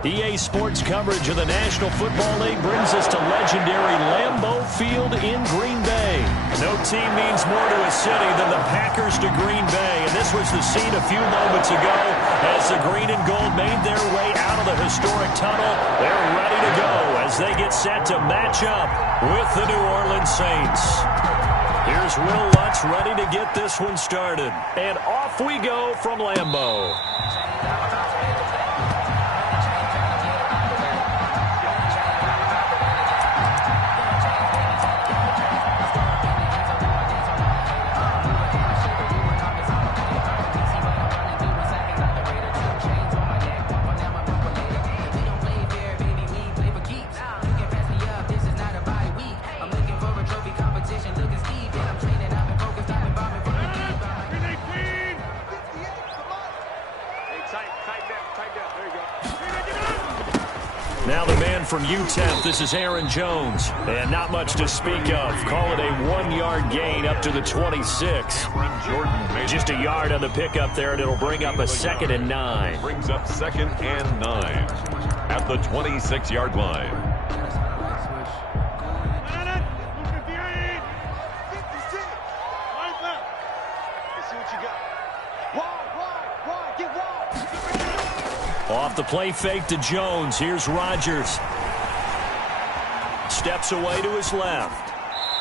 EA Sports coverage of the National Football League brings us to legendary Lambeau Field in Green Bay. No team means more to a city than the Packers to Green Bay, and this was the scene a few moments ago as the green and gold made their way out of the historic tunnel. They're ready to go as they get set to match up with the New Orleans Saints. Here's Will Lutz ready to get this one started, and off we go from Lambeau. Now the man from UTEP, this is Aaron Jones. And not much to speak of. Call it a 1-yard gain up to the 26. Just a yard on the pickup there, and it'll bring up a 2nd and 9. Brings up 2nd and 9 at the 26-yard line. Off the play fake to Jones. Here's Rodgers. Steps away to his left.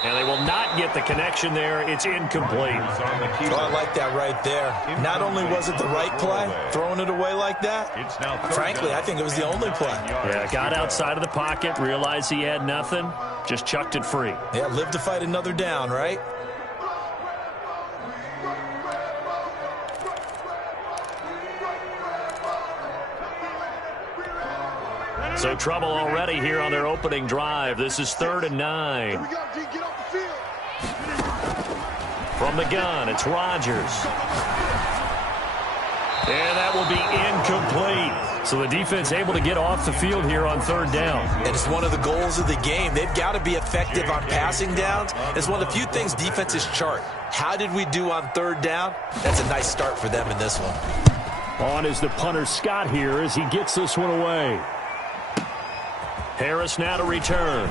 And they will not get the connection there. It's incomplete. Oh, I like that right there. Not only was it the right play, throwing it away like that, frankly, I think it was the only play. Yeah, got outside of the pocket, realized he had nothing, just chucked it free. Yeah, live to fight another down, right? So trouble already here on their opening drive. This is 3rd and 9. From the gun, it's Rodgers. And that will be incomplete. So the defense able to get off the field here on 3rd down. And it's one of the goals of the game. They've got to be effective on passing downs. It's one of the few things defenses chart. How did we do on 3rd down? That's a nice start for them in this one. On is the punter Scott here as he gets this one away. Harris now to return.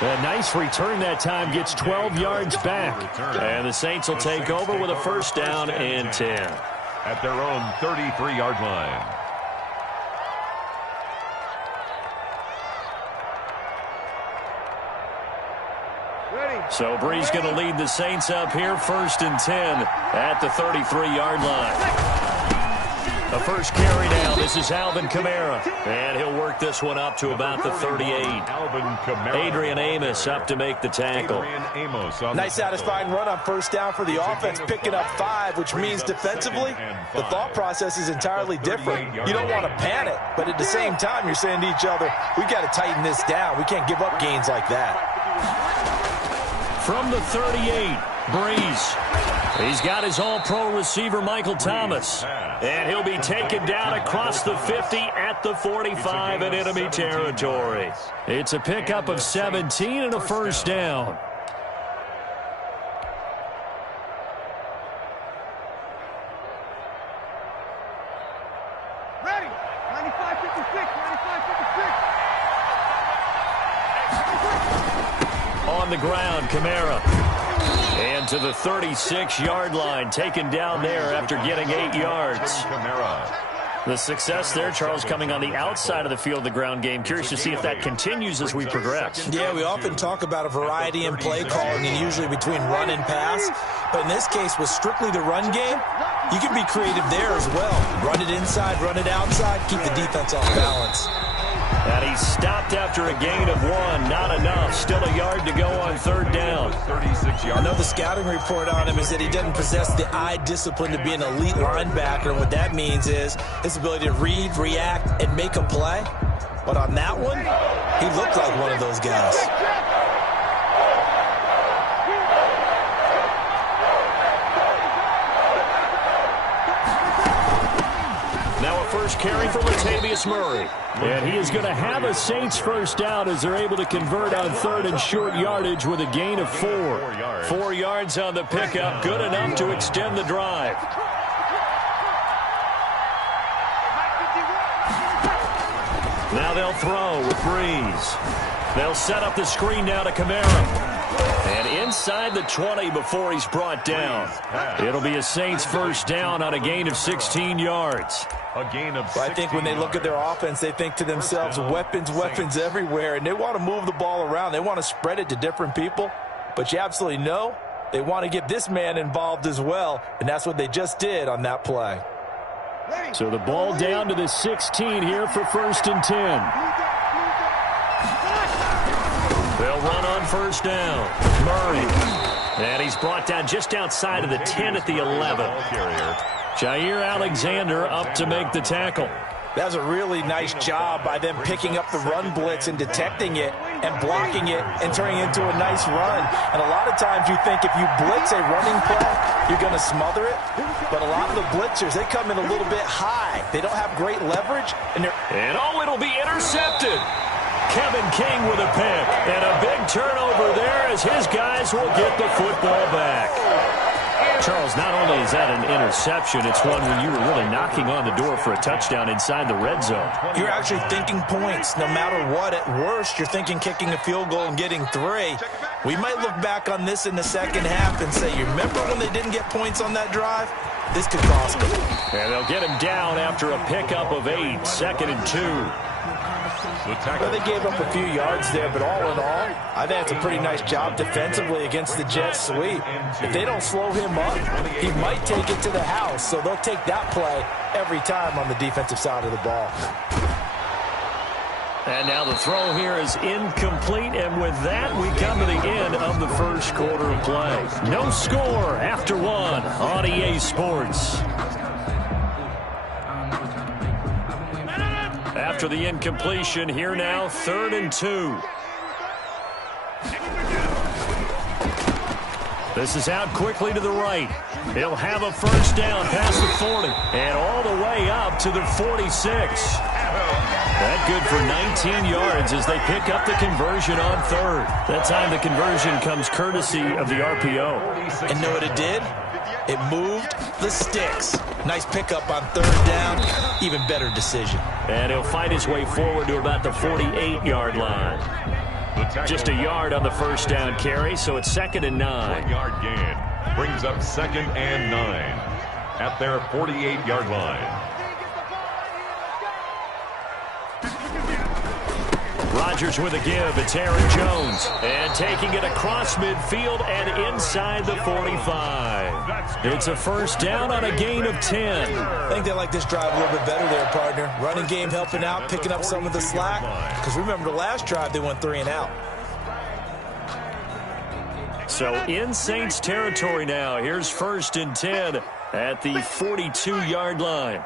A nice return that time, gets 12 yards back. And the Saints will take over with a 1st down and 10. At their own 33-yard line. So Brees going to lead the Saints up here, 1st and 10 at the 33-yard line. The first carry down. This is Alvin Kamara. And he'll work this one up to about the 38. Adrian Amos up to make the tackle. Nice satisfying run on 1st down for the offense, picking up 5, which means defensively, the thought process is entirely different. You don't want to panic, but at the same time, you're saying to each other, we've got to tighten this down. We can't give up gains like that. From the 38, Brees. He's got his all-pro receiver, Michael Thomas. And he'll be taken down across the 50 at the 45 in enemy territory. It's a pickup of 17 and a 1st down. Ready. 95-56. On the ground, Kamara. And to the 36-yard line, taken down there after getting 8 yards. The success there, Charles, coming on the outside of the field, the ground game. Curious to see if that continues as we progress. Yeah, we often talk about a variety in play calling and usually between run and pass. But in this case, with strictly the run game, you can be creative there as well. Run it inside, run it outside, keep the defense off balance. And he stopped after a gain of 1. Not enough. Still a yard to go on 3rd down. 36 yards. I know the scouting report on him is that he doesn't possess the eye discipline to be an elite linebacker. And what that means is his ability to read, react, and make a play. But on that one, he looked like one of those guys. Now a first carry for Latavius Murray. And he is going to have a Saints 1st down as they're able to convert on 3rd and short yardage with a gain of 4. 4 yards on the pickup, good enough to extend the drive. Now they'll throw with Breeze. They'll set up the screen now to Kamara. And inside the 20 before he's brought down. It'll be a Saints first down on a gain of 16 yards. A gain of 16 I think when they look at their offense, they think to themselves, weapons everywhere, and they want to move the ball around. They want to spread it to different people. But you absolutely know they want to get this man involved as well, and that's what they just did on that play. So the ball down to the 16 here for 1st and 10. They'll run on first down. Murray. And he's brought down just outside of the 10 at the 11. Jair Alexander up to make the tackle. That was a really nice job by them picking up the run blitz and detecting it and blocking it and turning it into a nice run. And a lot of times you think if you blitz a running play, you're going to smother it. But a lot of the blitzers, they come in a little bit high. They don't have great leverage. And it'll be intercepted. Kevin King with a pick. And a big turnover there as his guys will get the football back. Charles, not only is that an interception, it's one when you were really knocking on the door for a touchdown inside the red zone. You're actually thinking points no matter what. At worst, you're thinking kicking a field goal and getting 3. We might look back on this in the second half and say, you remember when they didn't get points on that drive? This could cost them. And they'll get him down after a pickup of 8, 2nd and 2. Well, they gave up a few yards there, but all in all, I think it's a pretty nice job defensively against the Jets sweep. If they don't slow him up, he might take it to the house, so they'll take that play every time on the defensive side of the ball. And now the throw here is incomplete, and with that, we come to the end of the first quarter of play. No score after 1 on EA Sports. After the incompletion, here now, 3rd and 2. This is out quickly to the right. He'll have a first down past the 40 and all the way up to the 46. That good for 19 yards as they pick up the conversion on 3rd. That time the conversion comes courtesy of the RPO. And know what it did? It moved the sticks. Nice pickup on 3rd down. Even better decision. And he'll fight his way forward to about the 48-yard line. Just a yard on the first down carry, so it's 2nd and 9. 1-yard gain brings up 2nd and 9 at their 48-yard line. Rodgers with a give. It's Aaron Jones. And taking it across midfield and inside the 45. It's a first down on a gain of 10. I think they like this drive a little bit better there, partner. Running game helping out, picking up some of the slack. Because remember the last drive, they went 3 and out. So in Saints territory now. Here's 1st and 10 at the 42-yard line.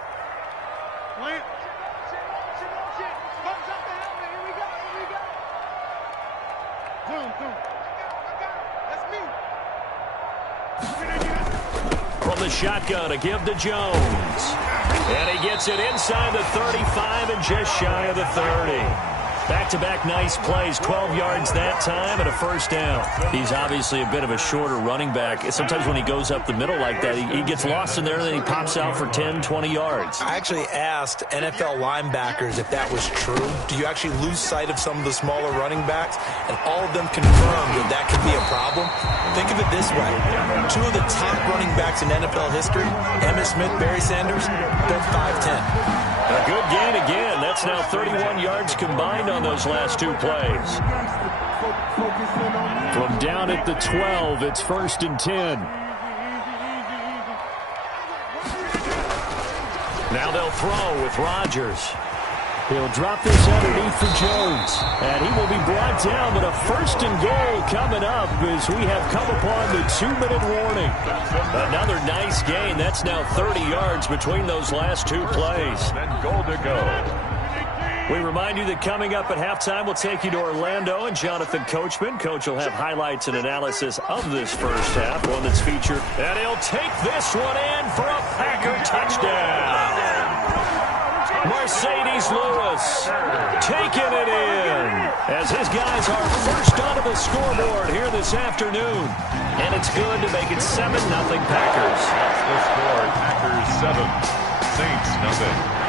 From the shotgun, a give to Jones. And he gets it inside the 35 and just shy of the 30. Back-to-back nice plays, 12 yards that time and a first down. He's obviously a bit of a shorter running back. Sometimes when he goes up the middle like that, he gets lost in there and then he pops out for 10, 20 yards. I actually asked NFL linebackers if that was true. Do you actually lose sight of some of the smaller running backs? And all of them confirmed that that could be a problem. Think of it this way. 2 of the top running backs in NFL history, Emmitt Smith, Barry Sanders, both 5'10". A good gain again. That's now 31 yards combined on those last 2 plays. From down at the 12, it's 1st and 10. Now they'll throw with Rodgers. He'll drop this underneath for Jones. And he will be brought down, but a 1st and goal coming up as we have come upon the 2-minute warning. Another nice gain. That's now 30 yards between those last 2 plays. And goal to go. We remind you that coming up at halftime, we'll take you to Orlando and Jonathan Coachman. Coach will have highlights and analysis of this first half, one that's featured. And he'll take this one in for a Packer touchdown. Mercedes Lewis taking it in as his guys are first onto the scoreboard here this afternoon. And it's good to make it 7-0 Packers. That's the score. Packers 7, Saints 0.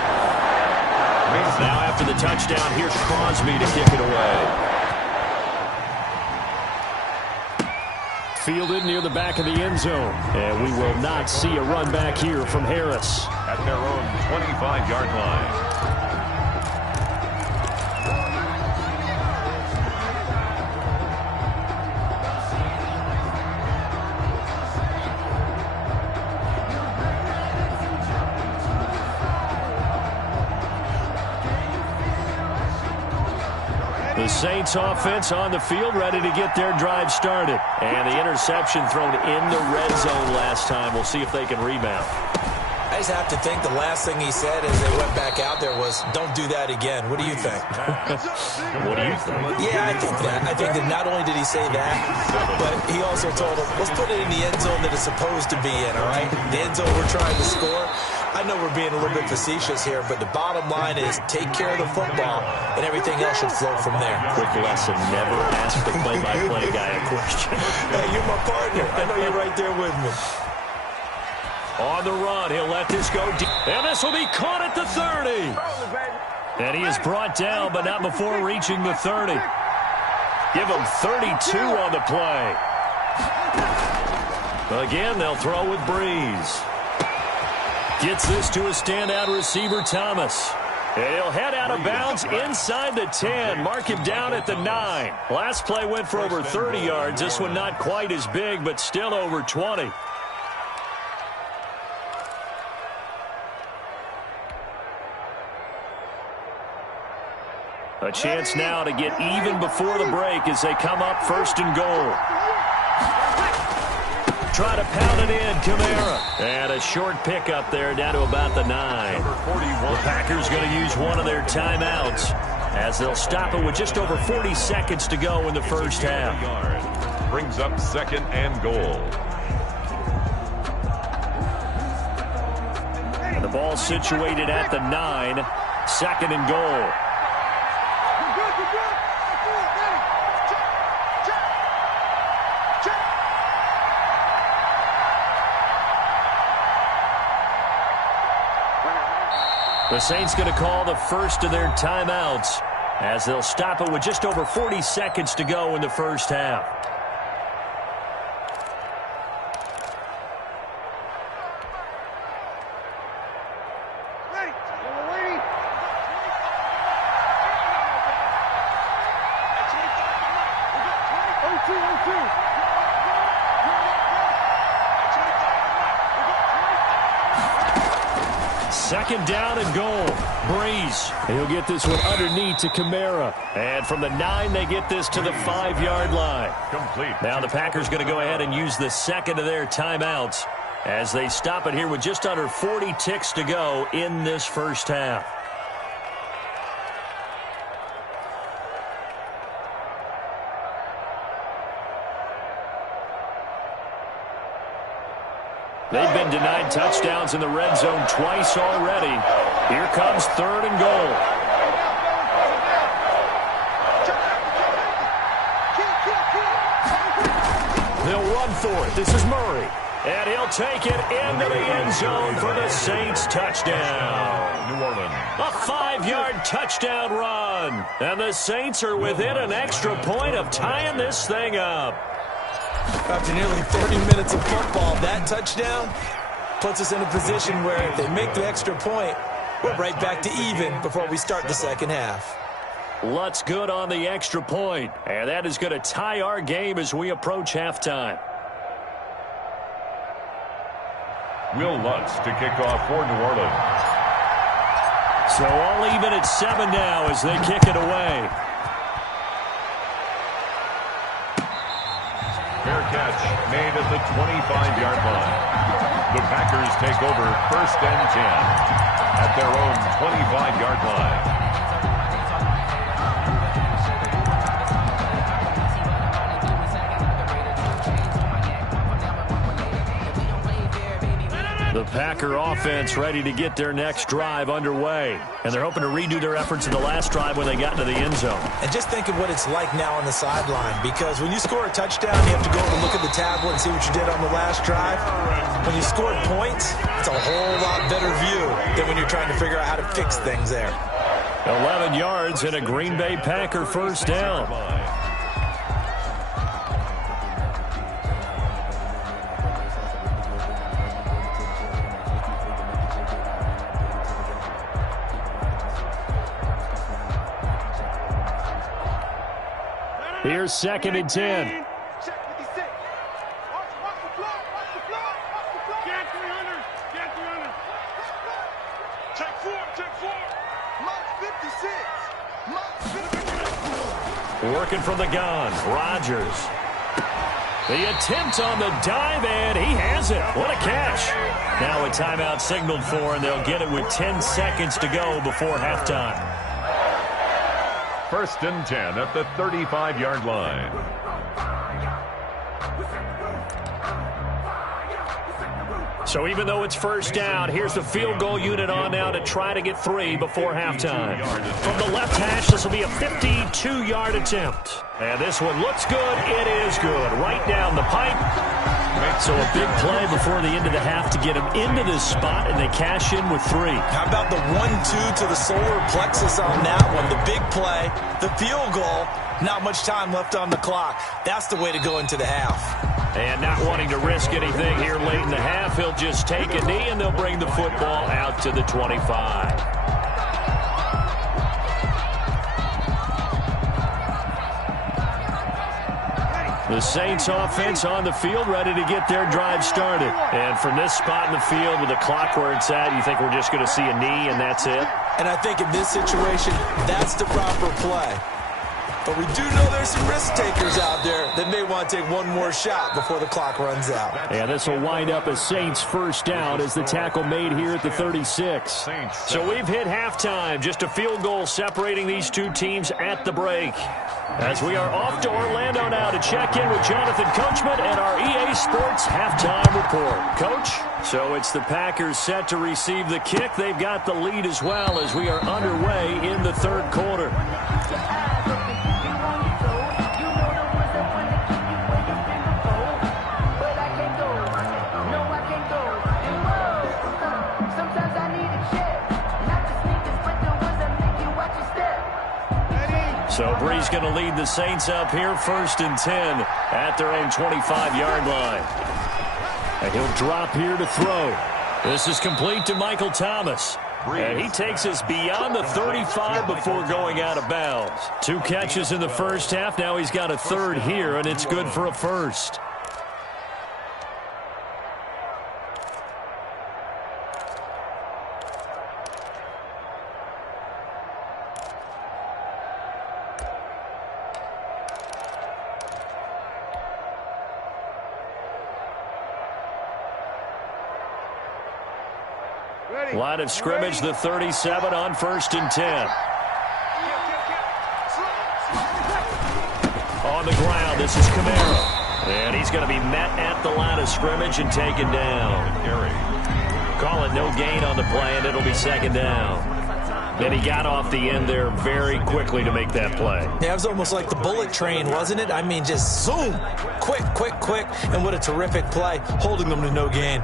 Now after the touchdown, here's Crosby to kick it away. Fielded near the back of the end zone. And we will not see a run back here from Harris. At their own 25-yard line. The Saints offense on the field, ready to get their drive started. And the interception thrown in the red zone last time. We'll see if they can rebound. I just have to think the last thing he said as they went back out there was, don't do that again. What do you think? What do you think? Yeah, I think that. I think that not only did he say that, but he also told him, let's put it in the end zone that it's supposed to be in, all right? The end zone we're trying to score. I know we're being a little bit facetious here, but the bottom line is take care of the football, and everything else should flow from there. Quick lesson, never ask the play-by-play guy a question. Hey, you're my partner. I know you're right there with me. On the run, he'll let this go deep. And this will be caught at the 30. And he is brought down, but not before reaching the 30. Give him 32 on the play. Again, they'll throw with Breeze. Gets this to a standout receiver, Thomas. And he'll head out of bounds inside the 10. Mark him down at the 9. Last play went for over 30 yards. This one not quite as big, but still over 20. A chance now to get even before the break as they come up 1st and goal. Try to pound it in, Kamara. And a short pickup there down to about the 9. The Packers going to use one of their timeouts as they'll stop it with just over 40 seconds to go in the first half. Brings up 2nd and goal. And the ball situated at the 9. 2nd and goal. The Saints going to call the first of their timeouts as they'll stop it with just over 40 seconds to go in the first half. Second down and goal. Breeze. He'll get this one underneath to Kamara. And from the 9, they get this to the 5-yard line. Complete. Now the Packers going to go ahead and use the second of their timeouts as they stop it here with just under 40 ticks to go in this first half. They've been denied touchdowns in the red zone twice already. Here comes 3rd and goal. They'll run for it. This is Murray. And he'll take it into the end zone for the Saints touchdown. New Orleans. A 5-yard touchdown run. And the Saints are within an extra point of tying this thing up. After nearly 30 minutes of football, that touchdown puts us in a position where if they make the extra point, we're right back to even before we start the second half. Lutz good on the extra point, and that is going to tie our game as we approach halftime. Will Lutz to kick off for New Orleans. So all even at 7 now as they kick it away. Fair catch made at the 25-yard line. The Packers take over 1st and 10 at their own 25-yard line. The Packer offense ready to get their next drive underway. And they're hoping to redo their efforts in the last drive when they got into the end zone. And just think of what it's like now on the sideline, because when you score a touchdown, you have to go over and look at the tablet and see what you did on the last drive. When you scored points, it's a whole lot better view than when you're trying to figure out how to fix things there. 11 yards and a Green Bay Packer first down. Here's 2nd and 10. Working from the gun, Rodgers. The attempt on the dive, and he has it. What a catch. Now a timeout signaled for, and they'll get it with 10 seconds to go before halftime. 1st and 10 at the 35-yard line. So even though it's first down, here's the field goal unit on now to try to get 3 before halftime. From the left hash, this will be a 52-yard attempt. And this one looks good. It is good. Right down the pipe. So a big play before the end of the half to get him into this spot, and they cash in with 3. How about the 1-2 to the solar plexus on that one? The big play, the field goal, not much time left on the clock. That's the way to go into the half. And not wanting to risk anything here late in the half, he'll just take a knee, and they'll bring the football out to the 25. The Saints offense on the field, ready to get their drive started. And from this spot in the field with the clock where it's at, you think we're just going to see a knee and that's it? And I think in this situation, that's the proper play. But we do know there's some risk takers out there that may want to take one more shot before the clock runs out. And this will wind up as Saints first down as the tackle made here at the 36. So we've hit halftime. Just a field goal separating these two teams at the break. As we are off to Orlando now to check in with Jonathan Coachman and our EA Sports halftime report. Coach? So it's the Packers set to receive the kick. They've got the lead as well as we are underway in the third quarter. So Bree's going to lead the Saints up here 1st and 10 at their own 25-yard line. And he'll drop here to throw. This is complete to Michael Thomas. And he takes us beyond the 35 before going out of bounds. 2 catches in the first half. Now he's got a third here, and it's good for a first. Line of scrimmage, the 37 on 1st and 10. On the ground, this is Kamara. And he's going to be met at the line of scrimmage and taken down. Call it no gain on the play, and it'll be 2nd down. Then he got off the end there very quickly to make that play. Yeah, it was almost like the bullet train, wasn't it? I mean, just zoom. Quick, quick, quick. And what a terrific play, holding them to no gain.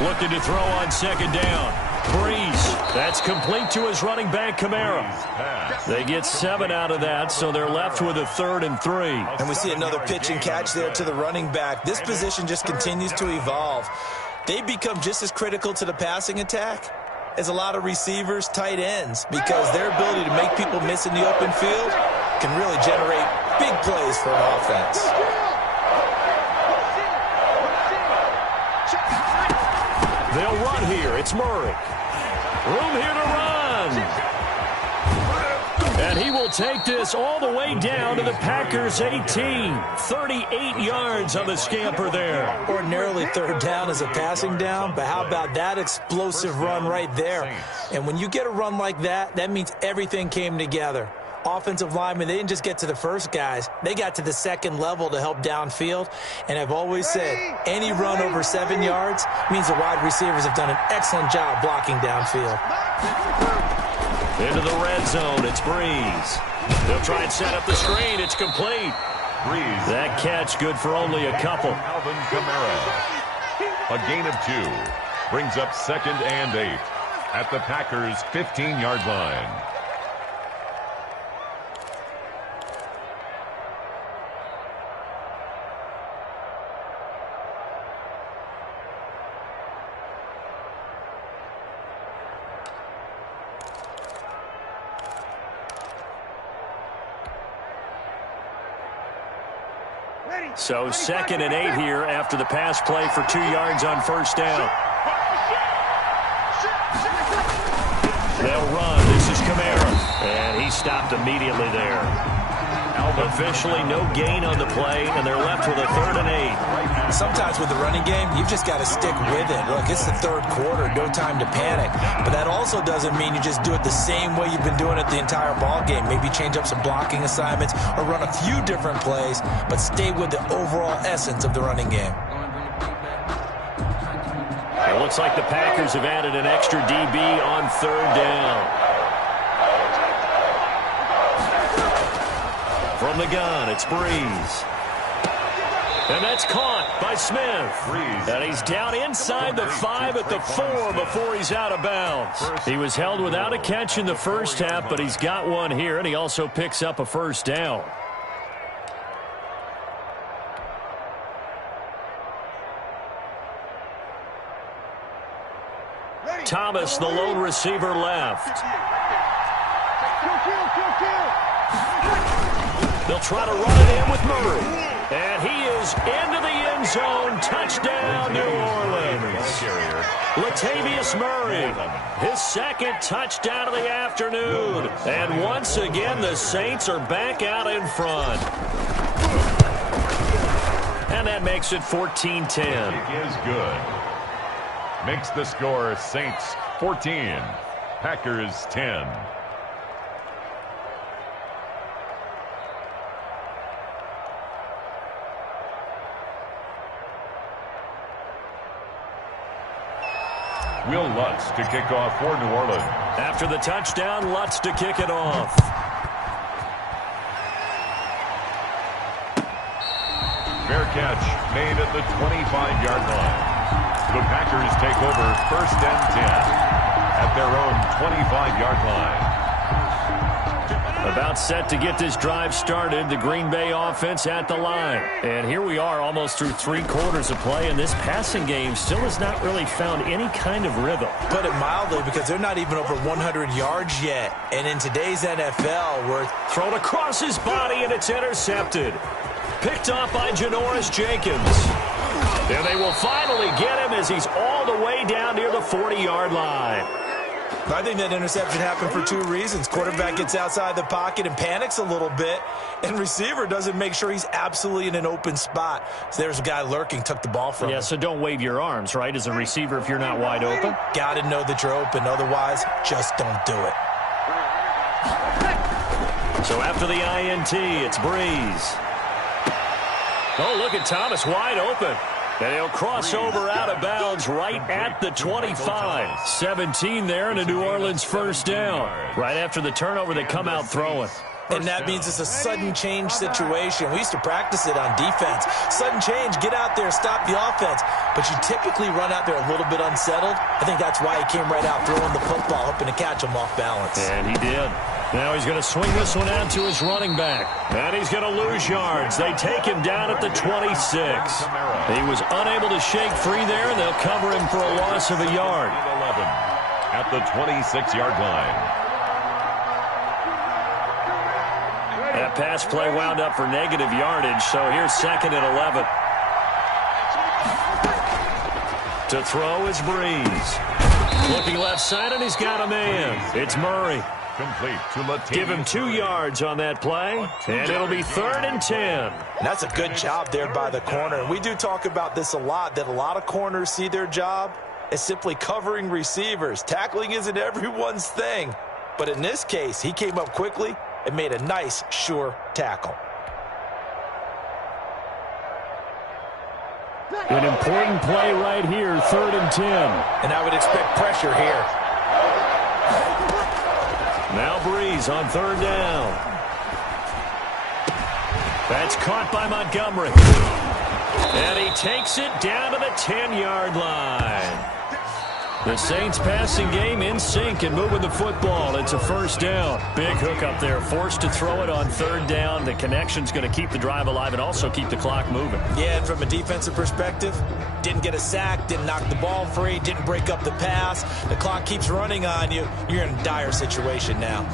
Looking to throw on 2nd down. Breeze. That's complete to his running back, Kamara. They get 7 out of that, so they're left with a 3rd and 3. And we see another pitch and catch there to the running back. This position just continues to evolve. They become just as critical to the passing attack as a lot of receivers, tight ends, because their ability to make people miss in the open field can really generate big plays for an offense. They'll run here. It's Murray. Room here to run. And he will take this all the way down to the Packers' 18. 38 yards on the scamper there. Ordinarily, 3rd down is a passing down, but how about that explosive run right there? And when you get a run like that, that means everything came together. Offensive linemen, they didn't just get to the first guys. They got to the 2nd level to help downfield. And I've always said, any run over 7 yards means the wide receivers have done an excellent job blocking downfield. Into the red zone, it's Breeze. They'll try and set up the screen. It's complete. Breeze. That catch good for only a couple. Alvin Kamara. A gain of 2. Brings up 2nd and 8 at the Packers' 15-yard line. So 2nd and 8 here after the pass play for 2 yards on first down. They'll run. This is Kamara. And he stopped immediately there. Officially no gain on the play, and they're left with a 3rd and 8. Sometimes with the running game, you've just got to stick with it. Look, it's the 3rd quarter, no time to panic. But that also doesn't mean you just do it the same way you've been doing it the entire ball game. Maybe change up some blocking assignments or run a few different plays, but stay with the overall essence of the running game. It looks like the Packers have added an extra DB on 3rd down. From the gun, it's Breeze. And that's caught by Smith. And he's down inside the 5 at the 4 before he's out of bounds. He was held without a catch in the first half, but he's got one here, and he also picks up a first down. Thomas, the lone receiver, left. They'll try to run it in with Murray. And he is into the end zone. Touchdown, New Orleans. Latavius Murray, his 2nd touchdown of the afternoon. And once again, the Saints are back out in front. And that makes it 14-10. It is good. Makes the score Saints 14, Packers 10. Will Lutz to kick off for New Orleans. After the touchdown, Lutz to kick it off. Fair catch made at the 25-yard line. The Packers take over 1st and 10 at their own 25-yard line. About set to get this drive started, the Green Bay offense at the line. And here we are almost through 3 quarters of play, and this passing game still has not really found any kind of rhythm. Put it mildly, because they're not even over 100 yards yet. And in today's NFL, we're thrown across his body, and it's intercepted. Picked off by Janoris Jenkins. And they will finally get him as he's all the way down near the 40-yard line. I think that interception happened for 2 reasons. Quarterback gets outside the pocket and panics a little bit, and receiver doesn't make sure he's absolutely in an open spot. So there's a guy lurking, took the ball from him. Yeah, so don't wave your arms, right, as a receiver if you're not wide open. Got to know that you're open. Otherwise, just don't do it. So after the INT, it's Breeze. Oh, look at Thomas wide open. And he'll cross over out of bounds right at the 25. 17 there and a New Orleans first down. Right after the turnover, they come out throwing. And that means it's a sudden change situation. We used to practice it on defense. Sudden change, get out there, stop the offense. But you typically run out there a little bit unsettled. I think that's why he came right out throwing the football, hoping to catch him off balance. And he did. Now he's going to swing this one out to his running back. And he's going to lose yards. They take him down at the 26. He was unable to shake free there, and they'll cover him for a loss of a yard. 11 at the 26-yard line. That pass play wound up for negative yardage, so here's 2nd and 11. To throw is Breeze. Looking left side, and he's got a man. It's Murray. Complete to Latavius. Give him 2 yards on that play, and it'll be 3rd and 10. And that's a good job there by the corner. We do talk about this a lot, that a lot of corners see their job as simply covering receivers. Tackling isn't everyone's thing. But in this case, he came up quickly and made a nice, sure tackle. An important play right here, 3rd and 10. And I would expect pressure here. Breeze on third down. That's caught by Montgomery. And he takes it down to the 10-yard line. The Saints passing game in sync and moving the football. It's a first down. Big hook up there. Forced to throw it on third down. The connection's going to keep the drive alive and also keep the clock moving. Yeah, and from a defensive perspective, didn't get a sack, didn't knock the ball free, didn't break up the pass. The clock keeps running on you. You're in a dire situation now.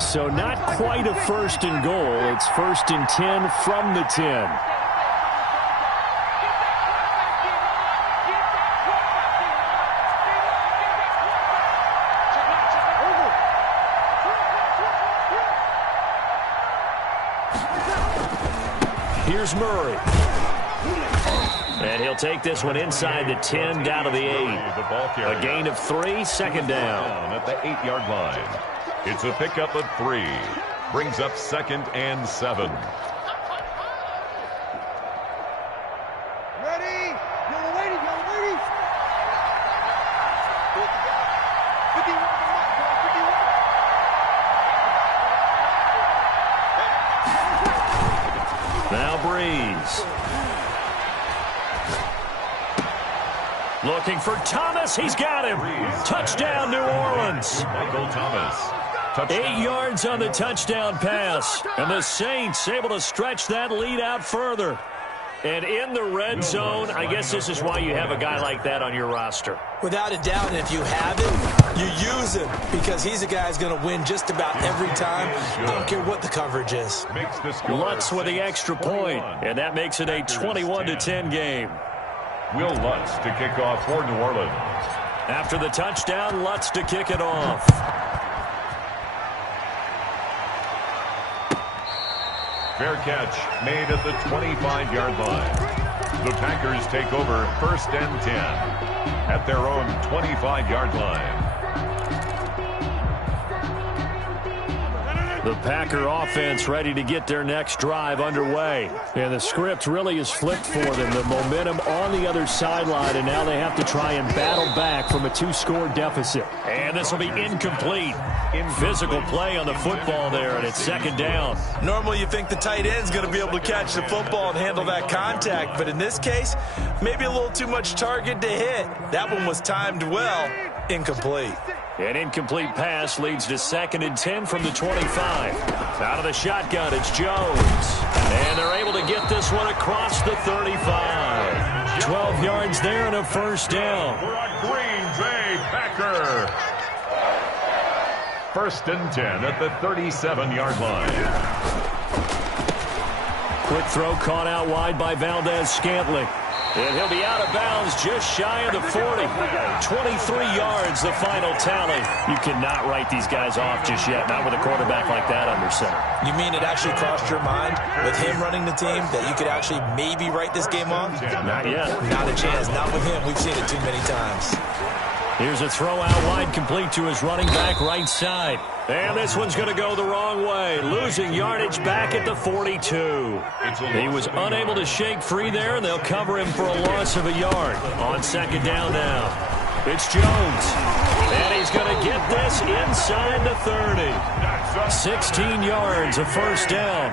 So not quite a first and goal. It's first and 10 from the 10. Here's Murray. And he'll take this one inside the 10 down to the 8. A gain of 3, second down. At the 8-yard line. It's a pickup of 3. Brings up second and 7. Ready? Yellow lady, yellow lady. 51. Now Breeze. Looking for Thomas. He's got him. Touchdown, New Orleans. Michael Thomas. 8 yards on the touchdown pass. And the Saints able to stretch that lead out further. And in the red zone, I guess this is why you have a guy like that on your roster. Without a doubt, and if you have him, you use him because he's a guy who's going to win just about every time. I don't care what the coverage is. Lutz with the extra point, and that makes it a 21-10 game. Will Lutz to kick off for New Orleans. After the touchdown, Lutz to kick it off. Fair catch made at the 25-yard line. The Packers take over first and 10 at their own 25-yard line. The Packer offense ready to get their next drive underway. And the script really is flipped for them. The momentum on the other sideline, and now they have to try and battle back from a 2-score deficit. And this will be incomplete. Physical play on the football there, and it's second down. Normally you think the tight end's going to be able to catch the football and handle that contact, but in this case, maybe a little too much target to hit. That one was timed well. Incomplete. An incomplete pass leads to second and 10 from the 25. Out of the shotgun, it's Jones. And they're able to get this one across the 35. 12 yards there and a first down. For a Green Bay Packer. First and 10 at the 37-yard line. Quick throw caught out wide by Valdez-Scantling. And he'll be out of bounds just shy of the 40. 23 yards, the final tally. You cannot write these guys off just yet, not with a quarterback like that under center. You mean it actually crossed your mind with him running the team that you could actually maybe write this game off? Not yet. Not a chance. Not with him. We've seen it too many times. Here's a throw out wide, complete to his running back right side. And this one's going to go the wrong way. Losing yardage back at the 42. He was unable to shake free there, and they'll cover him for a loss of a yard. On second down now. It's Jones. And he's going to get this inside the 30. 16 yards, a first down.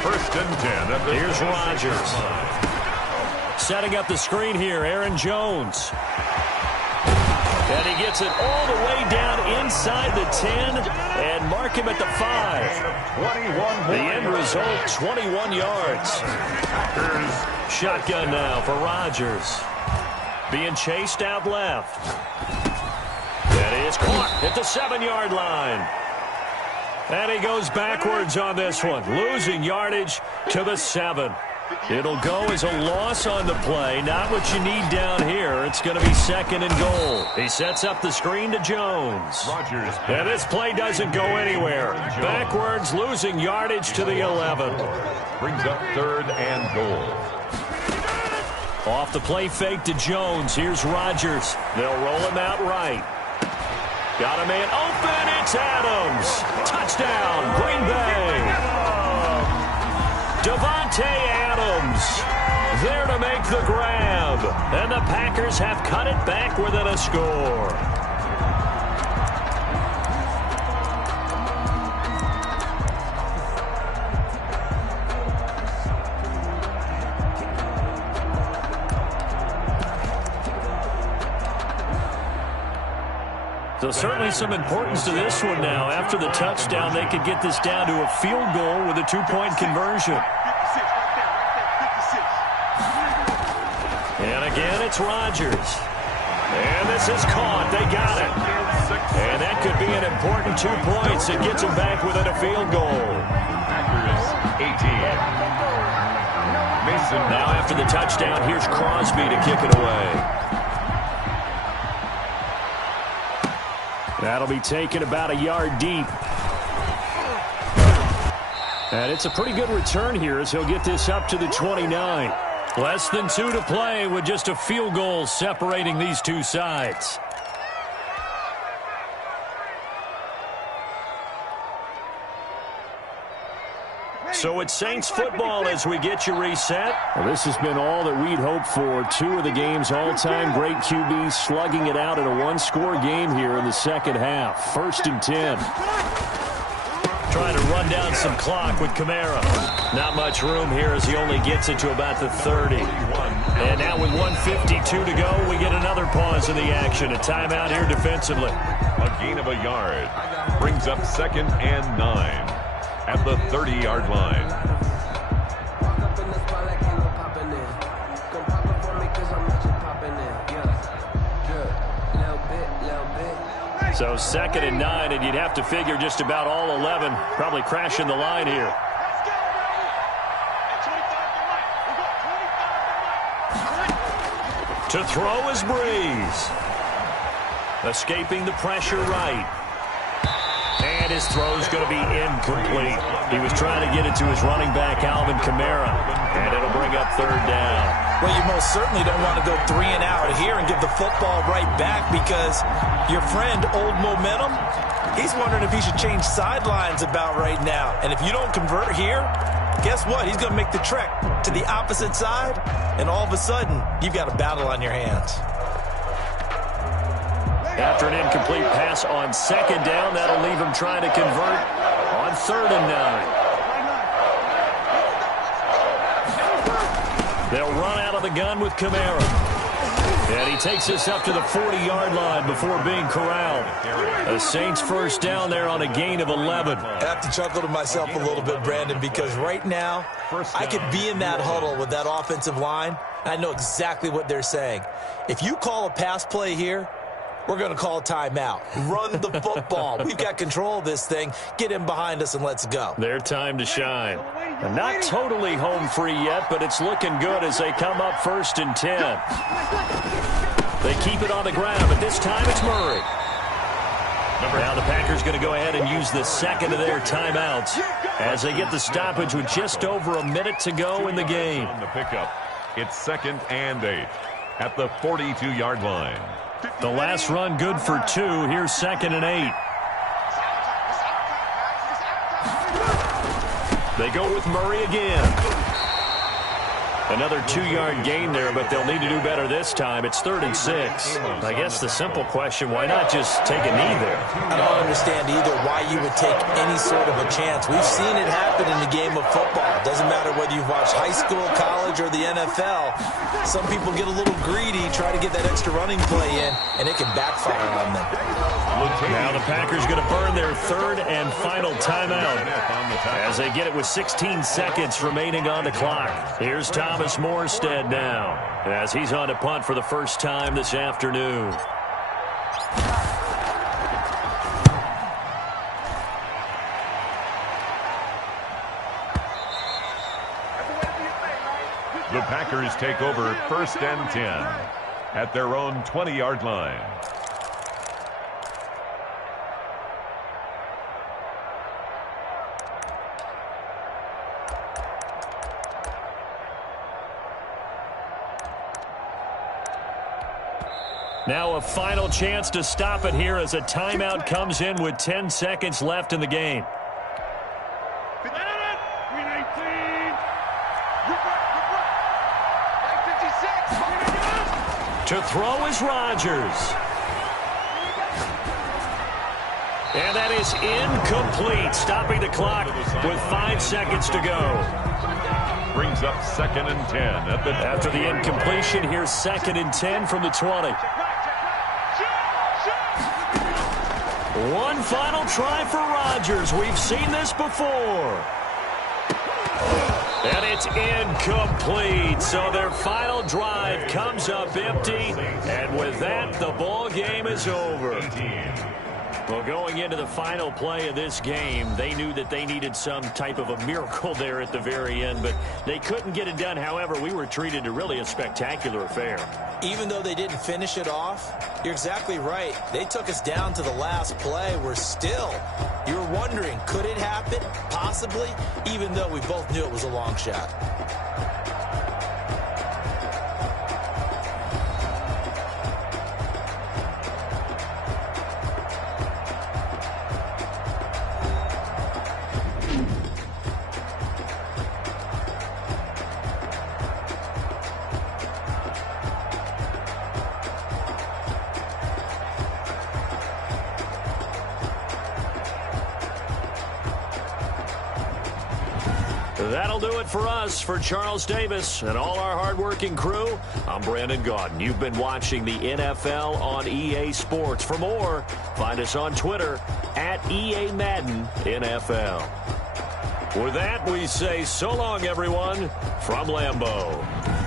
First and 10. Here's Rodgers. Setting up the screen here, Aaron Jones. And he gets it all the way down inside the 10 and mark him at the 5. The end result, 21 yards. Shotgun now for Rodgers. Being chased out left. That is caught at the 7-yard line. And he goes backwards on this one, losing yardage to the 7. It'll go as a loss on the play. Not what you need down here. It's going to be second and goal. He sets up the screen to Jones. And this play doesn't go anywhere. Backwards, losing yardage to the 11. Brings up third and goal. Off the play fake to Jones. Here's Rodgers. They'll roll him out right. Got a man open. It's Adams. Touchdown, Green Bay. Davante Adams there to make the grab. And the Packers have cut it back within a score. So certainly some importance to this one now. After the touchdown, they could get this down to a field goal with a two-point conversion. And again, it's Rodgers. And this is caught. They got it. And that could be an important 2 points. It gets them back within a field goal. Packers 18. Mason. Now after the touchdown, here's Crosby to kick it away. That'll be taken about a yard deep. And it's a pretty good return here as he'll get this up to the 29. Less than 2 to play with just a field goal separating these two sides. So it's Saints football as we get you reset. Well, this has been all that we'd hoped for. 2 of the game's all-time great QBs slugging it out in a one-score game here in the second half. 1st and 10. Trying to run down some clock with Kamara. Not much room here as he only gets it to about the 30. And now with 1:52 to go, we get another pause in the action. A timeout here defensively. A gain of a yard. Brings up 2nd and 9. At the 30-yard line. So 2nd and 9, and you'd have to figure just about all 11 probably crashing the line here. To throw is Breeze. Escaping the pressure right. And his throw's going to be incomplete. He was trying to get it to his running back, Alvin Kamara. And it'll bring up 3rd down. Well, you most certainly don't want to go 3 and out here and give the football right back because your friend, Old Momentum, he's wondering if he should change sidelines about right now. And if you don't convert here, guess what? He's going to make the trek to the opposite side, and all of a sudden, you've got a battle on your hands. After an incomplete pass on 2nd down, that'll leave him trying to convert on 3rd and 9. They'll run out of the gun with Kamara. And he takes this up to the 40-yard line before being corralled. The Saints 1st down there on a gain of 11. I have to chuckle to myself a little bit, Brandon, because right now I could be in that huddle with that offensive line. I know exactly what they're saying. If you call a pass play here, we're going to call a timeout. Run the football. We've got control of this thing. Get in behind us and let's go. Their time to shine. And not totally home free yet, but it's looking good as they come up 1st and 10. They keep it on the ground, but this time it's Murray. Now the Packers going to go ahead and use the 2nd of their timeouts as they get the stoppage with just over a minute to go in the game. On the pickup, it's 2nd and 8 at the 42-yard line. The last run good for 2. Here's 2nd and 8. They go with Murray again. Another 2-yard gain there, but they'll need to do better this time. It's 3rd and 6. I guess the simple question, why not just take a knee there? I don't understand either why you would take any sort of a chance. We've seen it happen in the game of football. It doesn't matter whether you've watched high school, college, or the NFL. Some people get a little greedy, try to get that extra running play in, and it can backfire on them. Now the Packers going to burn their 3rd and final timeout as they get it with 16 seconds remaining on the clock. Here's Thomas Morstead now as he's on to punt for the first time this afternoon. The Packers take over 1st and 10 at their own 20-yard line. Now a final chance to stop it here as a timeout comes in with 10 seconds left in the game. To throw is Rodgers. And that is incomplete, stopping the clock with 5 seconds to go. Brings up 2nd and 10. After the incompletion, here's 2nd and 10 from the 20. One final try for Rodgers. We've seen this before. And it's incomplete. So their final drive comes up empty. And with that, the ball game is over. Well, going into the final play of this game, they knew that they needed some type of a miracle there at the very end, but they couldn't get it done. However, we were treated to really a spectacular affair. Even though they didn't finish it off, you're exactly right. They took us down to the last play. We're still, you're wondering, could it happen? Possibly, even though we both knew it was a long shot. That'll do it for us. For Charles Davis and all our hardworking crew, I'm Brandon Gaudin. You've been watching the NFL on EA Sports. For more, find us on Twitter at EA Madden NFL. With that, we say so long, everyone, from Lambeau.